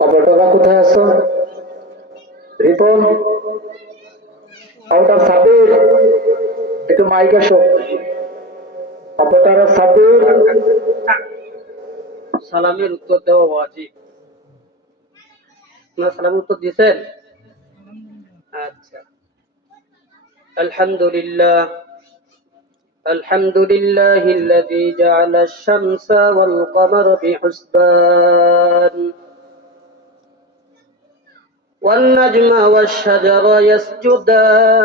অপারেটররা কোথায় আছো? রিপন, আউটার সাবির, একটু মাইক আসো। অপারেটর সাবির, সালামের উত্তর দেওয়া ওয়াজিব। আপনারা সালামের উত্তর দিয়েছেন? আচ্ছা। আলহামদুলিল্লাহ الحمد لله الذي جعل الشمس والقمر بحسبان والنجم والشجر يسجدان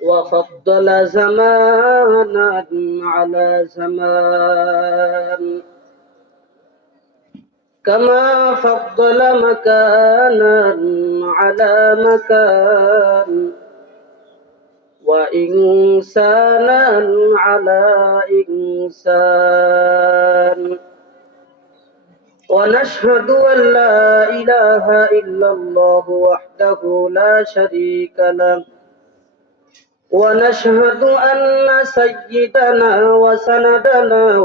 وفضل زمانا على زمان كما فضل مكانا على مكان وإنسانا على إنسان ونشهد أن لا إله إلا الله وحده لا شريك له ونشهد أن سيدنا وسندنا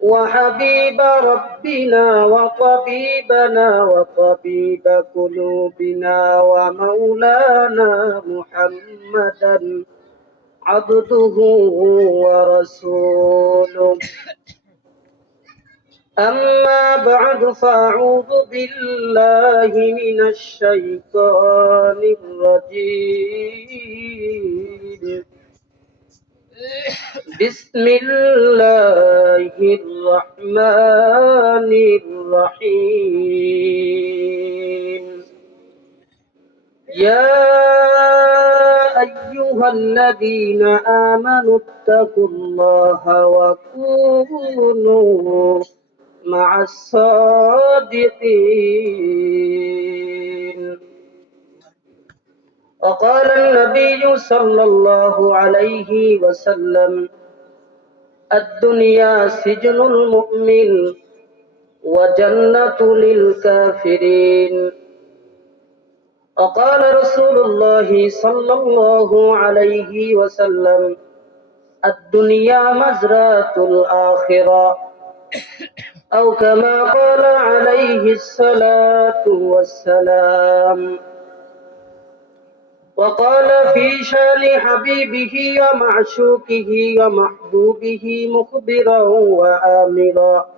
وحبيب ربنا وطبيبنا وطبيب قلوبنا ومولانا محمدا عبده ورسوله أما بعد فأعوذ بالله من الشيطان الرجيم بسم الله الرحمن الرحيم يا أيها الذين آمنوا اتقوا الله وكونوا مع الصادقين وقال النبي صلى الله عليه وسلم الدنيا سجن المؤمن وجنة للكافرين وقال رسول الله صلى الله عليه وسلم الدنيا مزرعة الآخرة أو كما قال عليه الصلاة والسلام وقال في شان حبيبه ومعشوقه ومحبوبه مخبرا وآمرا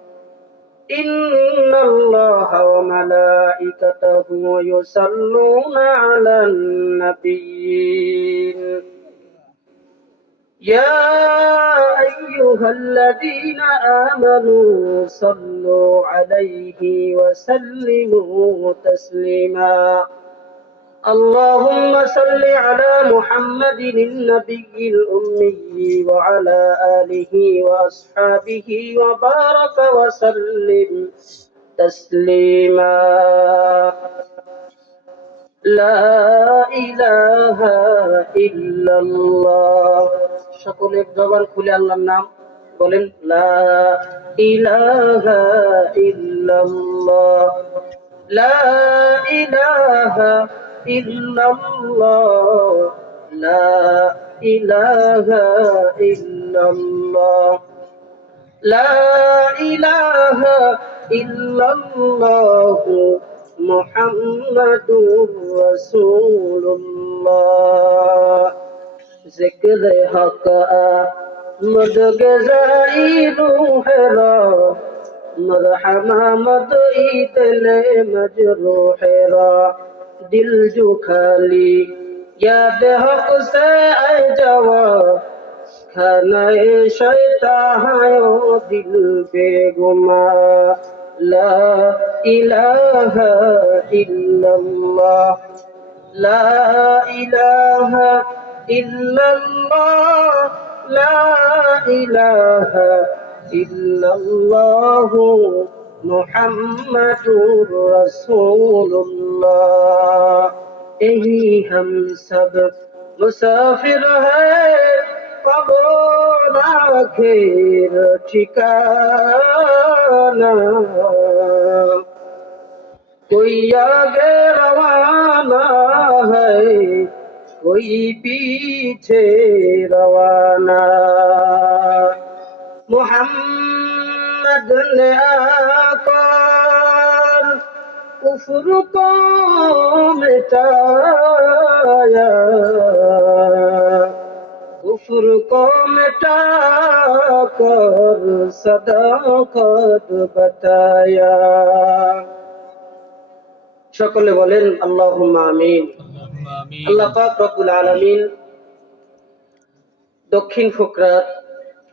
إن الله وملائكته يصلون على النبي يا أيها الذين آمنوا صلوا عليه وسلموا تسليما اللهم صل على محمد النبي الأمي وعلى آله وأصحابه وبارك وسلم تسليما لا إله إلا الله সকলের জবান খুলে আল্লাহর নাম বলেন লা ইলাহা ইল্লাল্লাহ লা ইলাহা ইল্লাল্লাহ লা ইলাহা ইল্লাল্লাহ লা ইলাহা ইল্লাল্লাহ মুহাম্মাদুর রাসূলুল্লাহ जिक्र हक मद गज़ाई रूहरा मरहमा मद ईतले मजरूहरा दिल जो खाली याद हक से आए जवा खानाए शैतानो दिल बेगुमा ला इलाहा इल्लल्लाह ला इलाहा इल्लल्लाह ला इलाहा इल्लल्लाह मुहम्मदुर रसूलुल्लाह यही हम सब मुसाफिर है कब्र आखिर ठिकाना कोई आगे रवाना है कोई पीछे रवाना। मोहम्मद ने आकर कुफ्र को मिटाया, कुफ्र को मिटा कर सदाकत बताया। সকলে বলেন আল্লাহুম্মা আমিন। আল্লাহ পাক রব্বুল আলামিন দক্ষিণ ফোকরার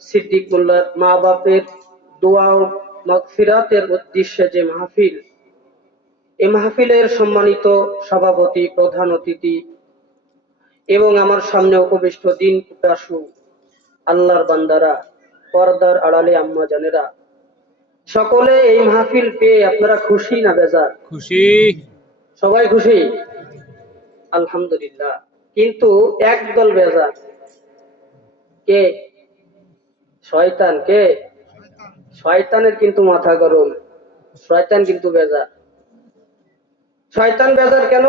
সিদ্দিক মোল্লার মা বাপের দোয়া ও মাগফিরাতের উদ্দেশ্যে যে মাহফিল, এই মাহফিলের সম্মানিত সভাপতি, প্রধান অতিথি এবং আমার সামনে উপবিষ্ট দিন পিপাসু আল্লাহর বান্দারা, পর্দার আড়ালে আম্মা জানেরা, সকলে এই মাহফিল পেয়ে আপনারা খুশি না বেজার? খুশি। সবাই খুশি, আলহামদুলিল্লাহ। কিন্তু একদল বেজার। কে? শয়তান। কে? শয়তানের কিন্তু মাথা গরম, শয়তান কিন্তু বেজার। শয়তান বেজার কেন?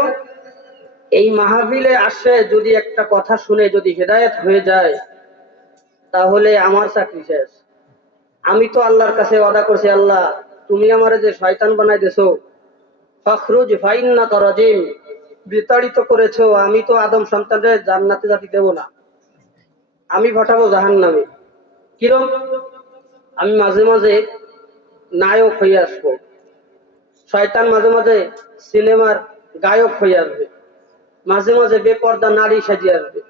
এই মাহফিলে আসে যদি একটা কথা শুনে যদি হেদায়েত হয়ে যায়, তাহলে আমার চাকরি শেষ। আমি তো আল্লাহর কাছে ওয়াদা করছি, আল্লাহ তুমি আমারে যে শয়তান বানাই দিছো, ফাখরুজ ফাইন্নাকা রাজিম, বিতাড়িত করেছো, আমি তো আদম সন্তানদের জান্নাতে যেতে দেব না, আমি পাঠাবো জাহান্নামে। কিরম? আমি মাঝে মাঝে নায়ক হয়ে আসবো, শয়তান মাঝে মাঝে সিনেমার গায়ক হয়ে আসবে, মাঝে মাঝে বেপর্দা নারী সাজিয়ে আসবে।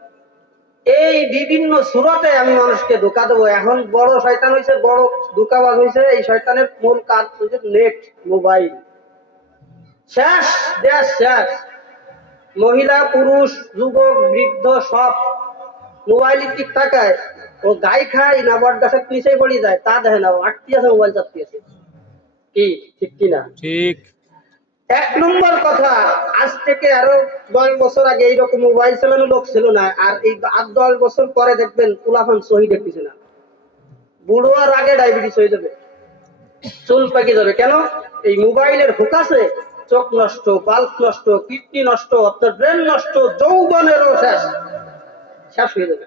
এই বিভিন্ন সুরতে আমি মানুষকে ধোকা দেবো। এখন বড় শয়তান হয়েছে, বড় ধোকাবাজ হয়েছে এই শয়তানের মূল কাজ হচ্ছে নেট, মোবাইল। শেষ, দেশ শেষ। মহিলা পুরুষ যুবক বৃদ্ধ সব মোবাইলের দিক তাকায়। ও গাই খায় না বট গাছের নিচে পড়ে যায় তা দেখে না, আটটি আছে মোবাইল চাপতে আছে। কি ঠিক কিনা? ঠিক। এক নম্বর কথা, আজ থেকে আরো 10 বছর আগে এইরকম মোবাইল চালানো লোক ছিল না। আর এই 8-10 বছর পরে দেখবেন পোলাপান সহি দেখতেছে না, বুড়ো আর আগে ডায়াবেটিস হয়ে যাবে, চুল পাকে যাবে। কেন? এই মোবাইলের ফোকাসে চোখ নষ্ট, বাল্ব নষ্ট, কিডনি নষ্ট, আপনার ব্রেন নষ্ট, যৌবনেরও শেষ, শেষ হয়ে যাবে।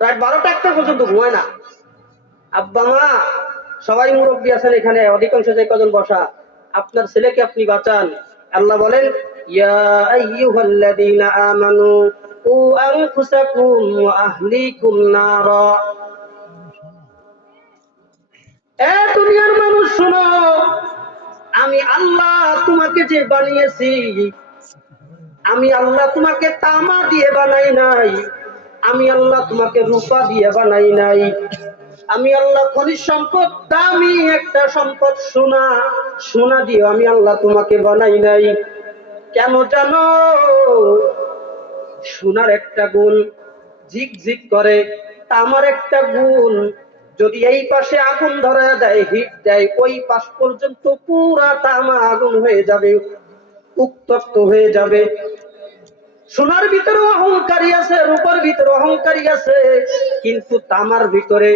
রাত 12টা-1টা পর্যন্ত ঘুমায় না। আব্বা মা সবাই মুরব্বী আছেন এখানে, অধিকাংশ যে কজন বসা, আপনার ছেলেকে আপনি বাঁচান। আল্লাহ বলেন, ইয়া আইয়ুহাল্লাযীনা আমানু কু আনফুসাকুম ওয়া আহলিকুম নারা। এ দুনিয়ার মানুষ শোনো, আমি আল্লাহ তোমাকে যে বানিয়েছি, আমি আল্লাহ তোমাকে তামা দিয়ে বানাই নাই, আমি আল্লাহ তোমাকে রূপা দিয়ে বানাই নাই, আমি আল্লাহ খনিজ সম্পদ, দামি একটা সম্পদ সোনা, সোনা দিয়ে আমি আল্লাহ তোমাকে বানাই নাই। কেন জানো? সোনার একটা গুণ ঝিক ঝিক করে, তামার একটা গুণ, যদি এই পাশে আগুন ধরা দেয়, হিট দেয়, ওই পাশ পর্যন্ত পুরা তামা আগুন হয়ে যাবে, উত্তপ্ত হয়ে যাবে। সোনার ভিতরে অহংকারী আছে, রূপার ভিতরে অহংকারী আছে, কিন্তু তামার ভিতরে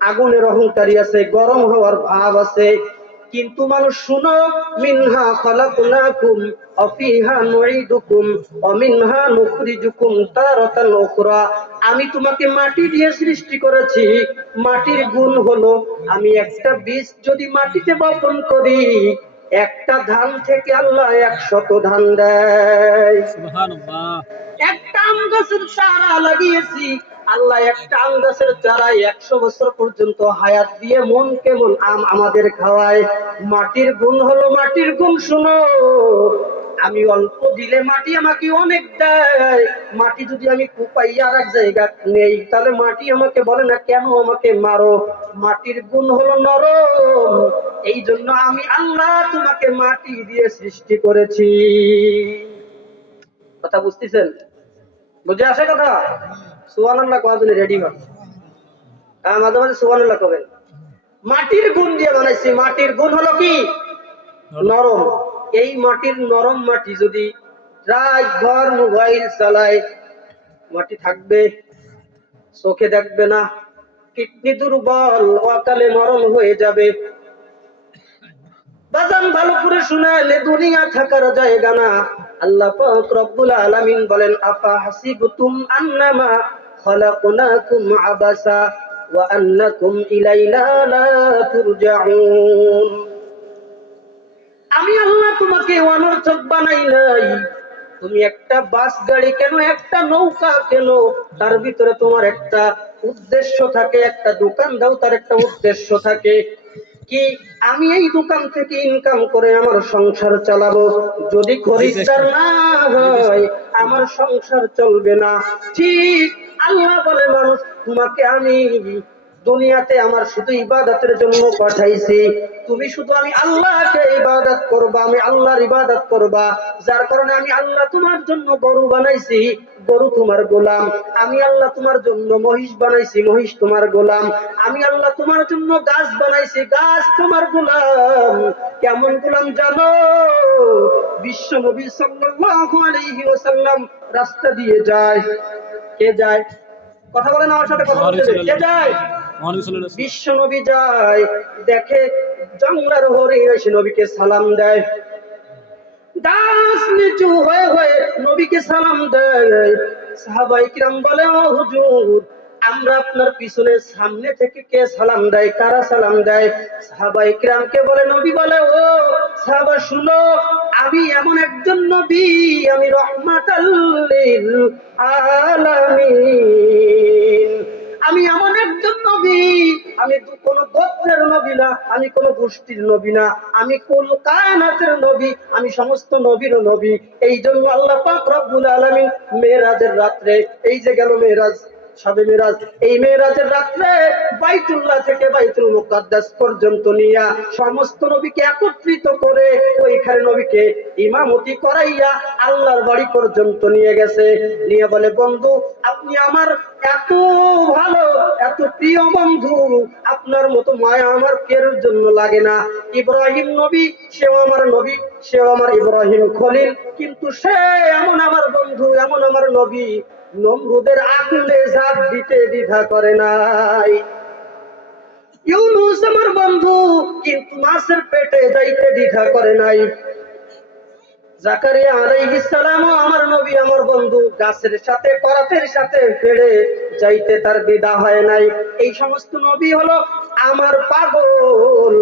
আগুনের অহংকারী আছে, গরম হওয়ার ভাব আছে। কিন্তু মানুষ শুনো, মিনহা খালাকনাকুম ওয়া ফিহা নুঈদুকুম ওয়া মিনহা নুখরিজুকুম তারাতান উখরা। আমি তোমাকে মাটি দিয়ে সৃষ্টি করেছি। মাটির গুণ হলো, আমি একটা বীজ যদি মাটিতে বপন করি, একটা ধান থেকে আল্লাহ 100 ধান দেয়। সুবহানাল্লাহ। একটা আম গাছের চারা লাগিয়েছি, আল্লাহ একটা আম গাছের চারায় 100 বছর পর্যন্ত হায়াত দিয়ে মন কেমন আম আমাদের খাওয়ায়। মাটির গুণ হলো, মাটির গুণ শুনো, আমি অল্প দিলে মাটি আমাকে অনেক দেয়। মাটি যদি আমি কুপাইয়া আর এক জায়গা নেই, তাহলে মাটি আমাকে বলে না কেন আমাকে মারো। মাটির গুণ হলো নরম, এই জন্য আমি আল্লাহ তোমাকে মাটি দিয়ে সৃষ্টি করেছি। কথা বুঝতেছেন? বুঝে আসে কথা? সুবহানাল্লাহ কোয়ার জন্য রেডি হন। মাঝে মাঝে সুবহানাল্লাহ কবেন। মাটির গুণ দিয়ে বানাইছি। মাটির গুণ হলো কি? নরম। এই মাটির নরম মাটি যদি রাত ভর মোবাইল চালায়, মাটি থাকবে? চোখে দেখবে না, কিডনি দুর্বল, অকালে নরম হয়ে যাবে। বাজান ভালো করে শুনাইলে দুনিয়া থাকার জায়গা না। আল্লাহ পাক রব্বুল আলামিন বলেন, আফা হাসিবতুম আন্নামা খালাকনাকুম আবাসা ওয়া আন্নাকুম ইলাইনা লা তুরজাউন। আমি আল্লাহ তোমাকে অনর্থক বানাই নাই। তুমি একটা বাস গাড়ি কেন, একটা নৌকা কেন, তার ভিতরে তোমার একটা উদ্দেশ্য থাকে। একটা দোকান দাও, তার একটা উদ্দেশ্য থাকে কি, আমি এই দোকান থেকে ইনকাম করে আমার সংসার চালাবো। যদি খরিদ্দার না হয় আমার সংসার চলবে না। ঠিক আল্লাহ বলে, মানুষ তোমাকে আমি দুনিয়াতে আমার শুধু ইবাদতের জন্য পাঠাইছি। তুমি শুধু আমি আল্লাহকে ইবাদত করবা, আমি আল্লাহর ইবাদত করবা। যার কারণে আমি আল্লাহ তোমার জন্য গরু বানাইছি, গরু তোমার গোলাম। আমি আল্লাহ তোমার জন্য মহিষ বানাইছি, মহিষ তোমার গোলাম। আমি আল্লাহ তোমার জন্য গাছ বানাইছি, গাছ তোমার গোলাম। কেমন গোলাম জানো? বিশ্ব নবী সাল্লাল্লাহু আলাইহি ওয়াসাল্লাম রাস্তা দিয়ে যায়। কে যায়? কথা বলেন আমার সাথে, কথা বলতে কে যায়? বিশ্ব নবী যায়, দেখে জঙ্গলের হরিণ এসে নবীকে সালাম দেয়। গাছ নিচু হয়ে হয়ে নবীকে সালাম দেয়। সাহাবায়ে কিরাম বলে, ও হুজুর, আমরা আপনার পিছনে সামনে থেকে কে সালাম দেয়, কারা সালাম দেয়? সাহাবায়ে কিরামকে বলে, নবী বলে, ও সাহাবা শুনো, আমি এমন একজন নবী, আমি রহমাতাল লিল আলামিন। আমি এমন একজন নবী, আমি কোন গোত্রের নবী না, আমি কোন গোষ্ঠীর নবী না, আমি কুল কায়নাতের নবী, আমি সমস্ত নবীর নবী। এই জন্য আল্লাহ পাক রব্বুল আলামিন মেরাজের রাত্রে, এই যে গেল মেরাজ, শবে মেরাজ, এই মেরাজের রাত্রে বাইতুল্লাহ থেকে বাইতুল মুকাদ্দাস পর্যন্ত নিয়া সমস্ত নবীকে একত্রিত করে ওইখানে নবীকে ইমামতি করাইয়া আল্লাহর বাড়ি পর্যন্ত নিয়ে গেছে। নিয়ে বলে, বন্ধু, আপনি আমার এত ভালো, এত প্রিয় বন্ধু, আপনার মতো মায়া আমার কের জন্য লাগে না। ইব্রাহিম নবী, সেও আমার নবী, সেও আমার ইব্রাহিম খলিল, কিন্তু সে এমন আমার বন্ধু, এমন আমার নবী, নমরুদের আগুনে ঝাঁপ দিতে দ্বিধা করে নাই। ইউনূস আমার বন্ধু, কিন্তু মাছের পেটে যাইতে দ্বিধা করে নাই। জাকারিয়া আলাইহিস সালামও আমার নবী, আমার বন্ধু, গাছের সাথে করাতের সাথে ফেড়ে যাইতে তার দ্বিধা হয় নাই। এই সমস্ত নবী হলো আমার পাগল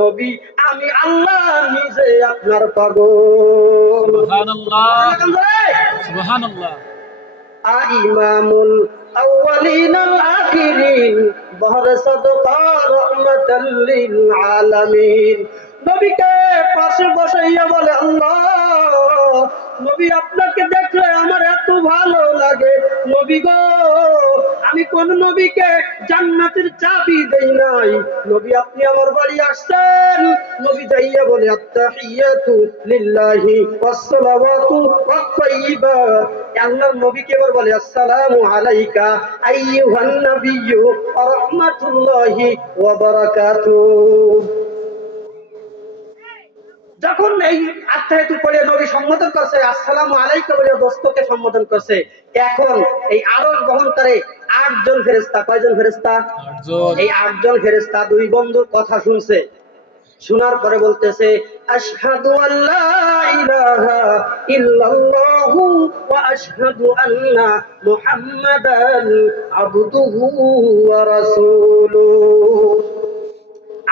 নবী, আমি আল্লাহ নিজে আপনার পাগল। সুবহানাল্লাহ, সুবহানাল্লাহ। ইমামুল আউয়ালিন আল আখিরিন বহর সাদকা রাহমাতাল লিল আলামিন। নবীকে পাশে বসাইয়া বলে, আল্লাহ, নবী আপনাকে দেখলে আমার এত ভালো লাগে। নবী গো, আমি কোন নবীকে জান্নাতের চাবি দেই নাই। নবী আপনি আমার বাড়ি আসছেন। নবী যাইয়া বলে, আত্তাহিয়াতু লিল্লাহি ওয়াস সালাওয়াতু ওয়াত তাইয়্যিবাত। আল্লাহর নবীকে এবার বলে, আসসালামু আলাইকা আইয়ুহান নাবিয়্যু ওয়া রাহমাতুল্লাহি ওয়া বারাকাতুহু। যখন এই আত্মায়াতু পড়ে নবী সম্বোধন করছে, আসসালামু আলাইকা বলে দোস্তকে সম্বোধন করছে, এখন এই আরশ বহনকারী ৮ জন ফেরেশতা, কয়জন ফেরেশতা? এই ৮ জন ফেরেশতা দুই বন্ধুর কথা শুনছে। শোনার পরে বলতেছে, আশহাদু আল্লা ইলাহা ইল্লাল্লাহু ওয়া আশহাদু আন্না মুহাম্মাদান আবদুহু ওয়া রাসূলুহু।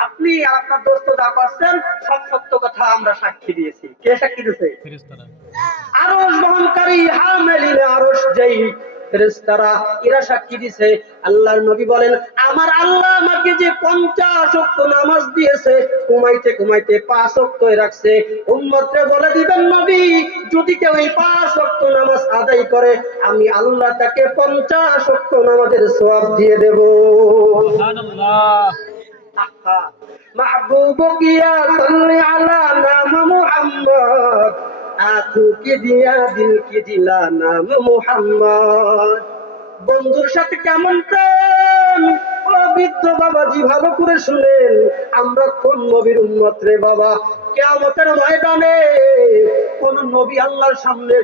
আপনি আপনার দোস্ত যা করছেন সব সত্য কথা আমরা সাক্ষী দিয়েছি। কে সাক্ষী দিয়েছে? ফেরেশতারা। আরশ বহনকারী হামেলিনে আরশ যেই ফেরেশতারা, এরা সাক্ষী দিয়েছে। আল্লাহর নবী বলেন, আমার আল্লাহ আমাকে যে 50 ওয়াক্ত নামাজ দিয়েছে, ঘুমাইতে ঘুমাইতে 5 ওয়াক্ত রাখছে। উম্মতকে বলে দিবেন, নবী যদি কেউ এই 5 ওয়াক্ত নামাজ আদায় করে, আমি আল্লাহ তাকে 50 ওয়াক্ত নামাজের সওয়াব দিয়ে দেব। সুবহানাল্লাহ। महबूब किया सल्ले अला नाम मुहम्मद, आंखों की दिया दिल की जिला नाम मुहम्मद। বন্ধুর সাথে কেমন প্রেম, ও বৃদ্ধ বাবাজি ভালো করে শুনেন, আমরা কোন নবীর উম্মত রে বাবা? কিয়ামতের ময়দানে কোন নবী আল্লাহর সামনে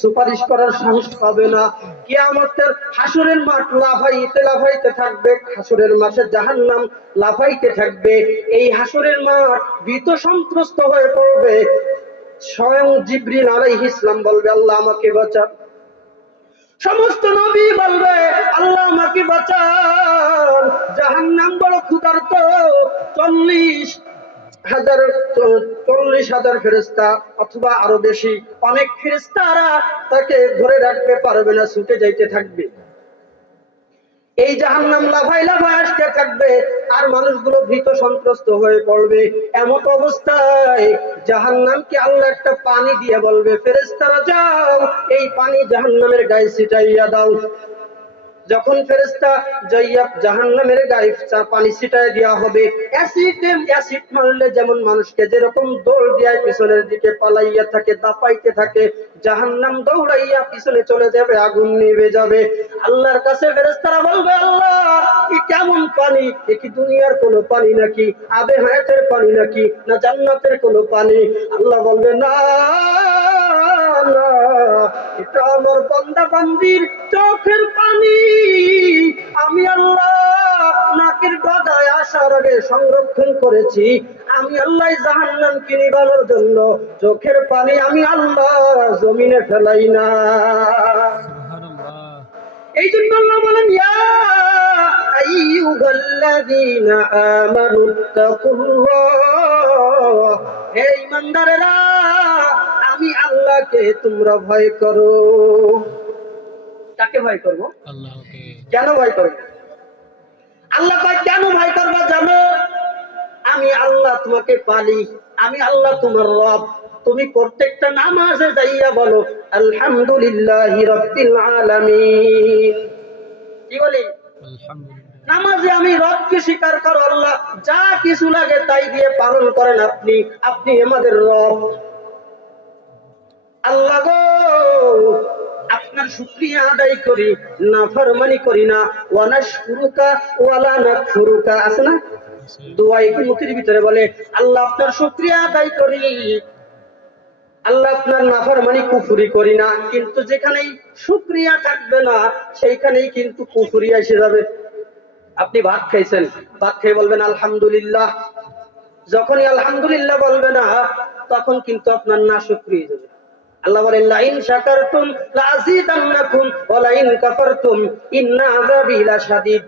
সুপারিশ করার সাহস পাবে না। কিয়ামতের হাসরের মাঠ লাফাইতে লাফাইতে থাকবে, হাসরের মাঠে জাহান্নাম লাফাইতে থাকবে। এই হাসরের মাঠ ভীত সন্ত্রস্ত হয়ে পড়বে। স্বয়ং জিবরিল আলাইহিস সালাম বলবে আল্লাহ আমাকে বাঁচা। সমস্ত নবী বলবে আল্লাহ আমাকে বাঁচান, জাহান্নাম বড় ক্ষুধার্ত। 40,000 ফেরেশতা অথবা আরো বেশি, অনেক ফেরেশতারা তাকে ধরে রাখতে পারবে না, ছুটে যাইতে থাকবে। এই জাহান্নাম লাফাই লাফাই আসতে থাকবে, আর মানুষগুলো ভীত সন্ত্রস্ত হয়ে পড়বে। এমন অবস্থায় জাহান্নামকে আল্লাহ একটা পানি দিয়ে বলবে, ফেরেশতারা যাও এই পানি জাহান্নামের গায়ে ছিটাইয়া দাও। যখন ফেরেশতা যাইয়া জাহান্নামের গায়ে পানি ছিটায় দেওয়া হবে, অ্যাসিড মারলে যেমন মানুষকে যেরকম দৌড় দিয়ে পিছনের দিকে পালাইয়া থাকে, দাপাইতে থাকে, জাহান্নাম দৌড়াইয়া পিছনে চলে যাবে, আগুন নিভে যাবে। আল্লাহর কাছে ফেরেশতারা বলবে আল্লাহ কি কেমন পানি, এ কি দুনিয়ার কোনো পানি নাকি, আবে হায়াতের পানি নাকি, না জান্নাতের কোনো পানি? আল্লাহ বলবে না না, এটা আমার বান্দা বান্দির চোখের পানি। আমি আল্লাহ নাকের গদায় আসার আগে সংরক্ষণ করেছি। আমি আল্লাহ জাহান্নামকে নিবানোর জন্য চোখের পানি আমি আল্লাহ জমিনে ফেলাই না। সুবহানাল্লাহ। এই জন্য আল্লাহ বলেন ইয়া আইয়ুহাল্লাযীনা আমানুত্তাকুল্লাহ, হে ঈমানদারেরা আমি আল্লাহকে তোমরা ভয় করো। কাকে ভয় করব? আল্লাহকে। কেন ভয় করব? আল্লাহ কয় কেন ভয় করবা জানো? আমি আল্লাহ তোমাকে পালি, আমি আল্লাহ তোমার রব। তুমি প্রত্যেকটা নামাজে যাইয়া বলো আলহামদুলিল্লাহি রাব্বিল আলামিন। কি বলি? আলহামদুলিল্লাহ। নামাজে আমি রবকে স্বীকার করো, আল্লাহ যা কিছু লাগে তাই দিয়ে পালন করেন আপনি, আপনি আমাদের রব। আল্লাহ গো আপনার শুকরিয়া আদায় করি, নাফরমানি করি না। ওয়া নাশকুরুকা ওয়া লা নাকফুরুকা, আছে না দোয়া কুনুতের ভিতরে বলে আল্লাহ আপনার শুকরিয়া আদায় করি, আল্লাহ আপনার নাফরমানি কুফরি করি না। কিন্তু যেখানেই শুকরিয়া থাকবে না সেইখানেই কিন্তু কুফরি এসে যাবে। আপনি ভাত খাইছেন, ভাত খেয়ে বলবেন আলহামদুলিল্লাহ, যখনই আলহামদুলিল্লাহ বলবে না তখন কিন্তু আপনার নাশুকরি হয়ে যাবে। আল্লাহ বলেন লাইন শাকারতুম লাযিদান্নাকুম ওয়া লাইন কাফারতুম ইন্না আযাবি লাশাদীদ।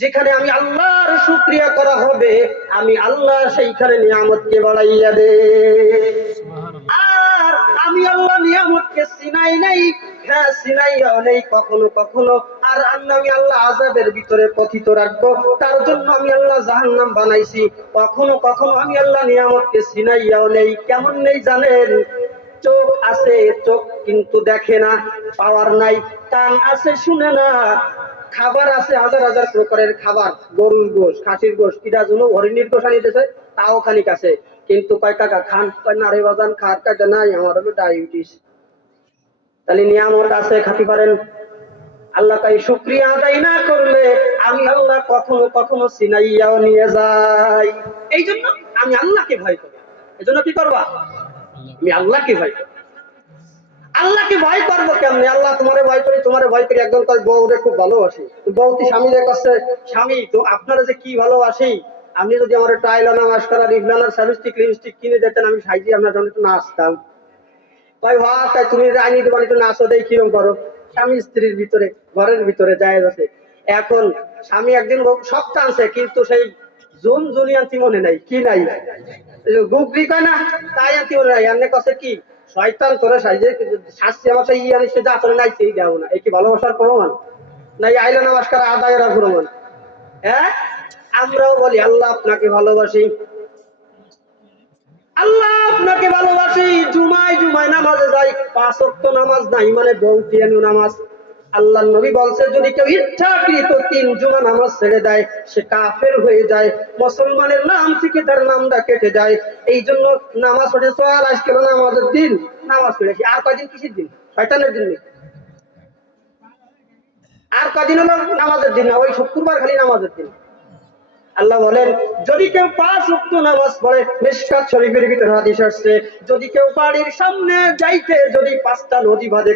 যেখানে আমি আল্লাহর শুকরিয়া করা হবে, আমি আল্লাহ সেইখানে নিয়ামতকে বাড়াইয়া দে। সুবহানাল্লাহ। আর আমি আল্লাহ নিয়ামতকে চিনাই নাই, হ্যাঁ চিনাইয়াও নেই কখনো কখনো। আর আমি আল্লাহ আযাবের ভিতরে পতিত রাখবো, তার জন্য আমি আল্লাহ জাহান্নাম বানাইছি। কখনো কখনো আমি আল্লাহ নিয়ামতকে চিনাইয়াও নেই। কেমন নেই জানেন? চোখ আছে, চোখ কিন্তু দেখে না, পাওয়ার নাই। কান আছে, শুনে না। খাবার আছে, হাজার হাজার প্রকারের খাবার, গরুর গোশ, খাসির গোশ, কিটা জন্য হরিণীর গোশ আনিতেছে, তাও খানিক আছে। কিন্তু কয় টাকা খান, কয় না রে বাজান খাওয়ার কাজে নাই, আমার হলো ডায়াবেটিস। তাহলে নিয়ামত আছে, খাতি পারেন। আল্লাহ তাই শুকরিয়া আদায় না করলে আমি আল্লাহ কখনো কখনো সিনাইয়াও নিয়ে যাই। এই জন্য আমি আল্লাহকে ভয় করি। এই জন্য কি করবা? আমি আল্লাহকে ভয় করি। আল্লাহকে ভয় করবো কেমনে? আল্লাহ তোমারে ভয় করি, তোমারে ভয় করি। একজন কয় বউরে খুব ভালোবাসি, বউটি স্বামীর কাছে, স্বামী তো আপনারা যে কি ভালোবাসি, আপনি যদি আমার একটা আইলানা মাস্কারা রিবলানার সাবস্টিক লিপস্টিক কিনে দিতেন, আমি সাইজি আপনার জন্য একটু নাচতাম। তাই তাই তুমি আইনি দেবেন, একটু নাচো দেই কিরম করো। স্বামী স্ত্রীর ভিতরে, ঘরের ভিতরে যায় আছে। এখন স্বামী একদিন সব টানছে, কিন্তু সেই জুন জুনিয়ান্তি মনে নাই, কি নাই গুগরি কয় না, তাই আনতি মনে নাই। এমনি কাছে কি শয়তান তোরে সাইজে শাস্তি আমার সেই ইয়ানি সে যা তোরে নাই সেই দেবো না। এই কি ভালোবাসার প্রমাণ? নাই আইলা নমস্কার আদায়ের প্রমাণ? হ্যাঁ, আমরাও বলি আল্লাহ আপনাকে ভালোবাসি, আল্লাহ আপনাকে ভালোবাসি। জুমায় জুমায় নামাজে যাই, 5 ওয়াক্ত নামাজ নাই মানে বউতিয়ানো নামাজ। আল্লাহ নবী বলছে যদি কেউ ইচ্ছাকৃত 3 জুমা নামাজ ছেড়ে দেয় সে কাফের হয়ে যায়, মুসলমানের নাম থেকে তার নামটা কেটে যায়। এই জন্য নামাজ পড়ে চল আজকে নামাজের দিন, নামাজ পড়েছি। আর কয়দিন কিসের দিন? শয়তানের দিন। আর কয়দিন হলো নামাজের দিন না, ওই শুক্রবার খালি নামাজের দিন। আল্লাহ বলেন যদি কেউ 5 ওয়াক্ত নামাজ পড়ে, মিশকাত শরীফের ভিতরে হাদিস আসছে, যদি কেউ বাড়ির সামনে যাইতে যদি 5টা নদী বাঁধে